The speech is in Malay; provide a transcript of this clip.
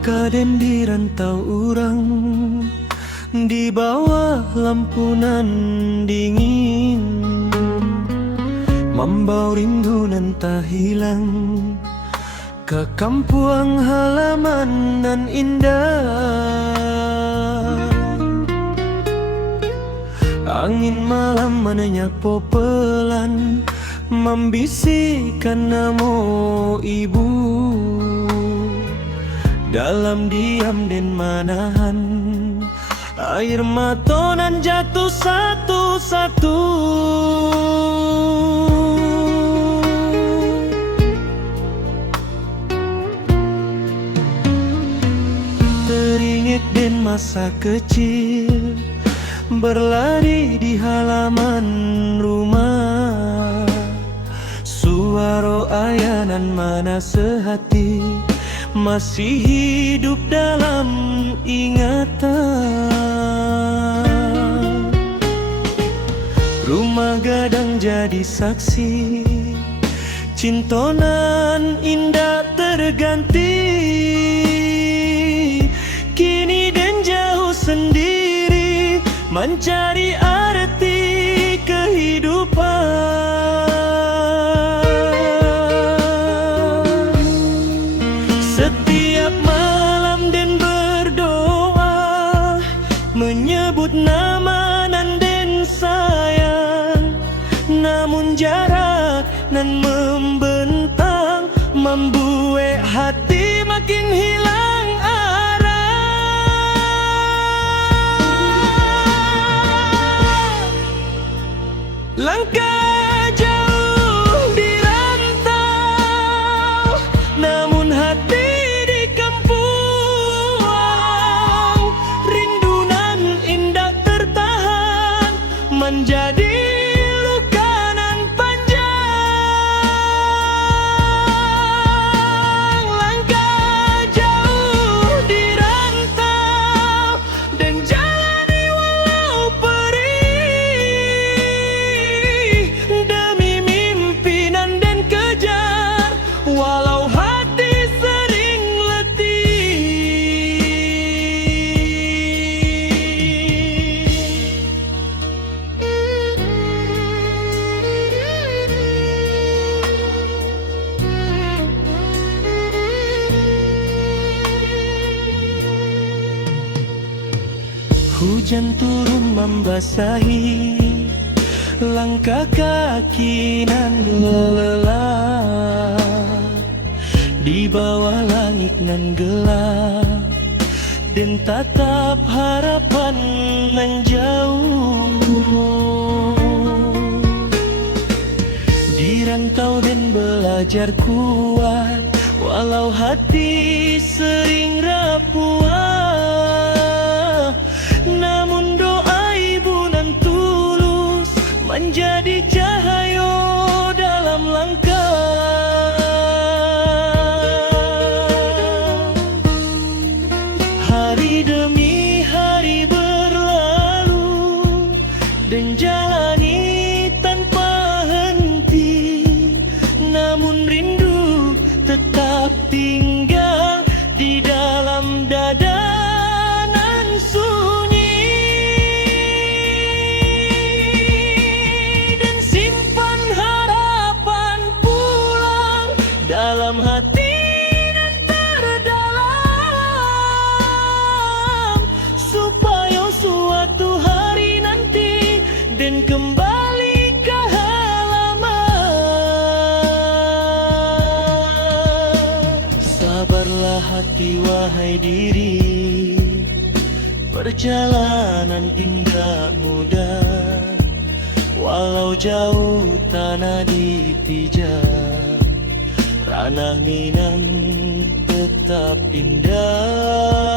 Langkah dan dirantau urang di bawah lampu nan dingin, membau rindu nan tak hilang ke kampung halaman nan indah. Angin malam menyapu pelan, membisikkan nama ibu. Dalam diam dan manahan, air mata nan jatuh satu-satu. Teringat dan masa kecil, berlari di halaman rumah. Suara ayah nan mana sehati masih hidup dalam ingatan. Rumah gadang jadi saksi, cinta nan indah terganti. Kini dan jauh sendiri, mencari arti kehidupan. Setiap malam dan berdoa, menyebut nama nan den sayang. Namun jarak nan membentang, membuat hati makin hilang arah. Langkah jauh di rantau, namun hati di kampung. Rindu nan indah tertahan, menjadi luka nan panjang. Langkah jauh di rantau, dan jalani walau perih, demi mimpi nan den kejar, walau hati sering letih. Hujan turun membasahi langkah kaki nan lelah. Di bawah langit nan gelap, dan tatap harapan nan jauh. Di rantau dan belajar kuat, walau hati sering rapuh. Namun doa ibu nan tulus, menjadi cahaya dalam langkah. Hari demi hari berlalu, dan jalani tanpa henti. Namun rindu tetap tinggal di dalam dada nan sunyi. Dan simpan harapan pulang dalam hati nan terdalam, supaya suatu hari nanti dan kembali ke halaman. Sabarlah hati wahai diri, perjalanan indah mudah. Walau jauh tanah dipijak, ranah Minang tetap indah.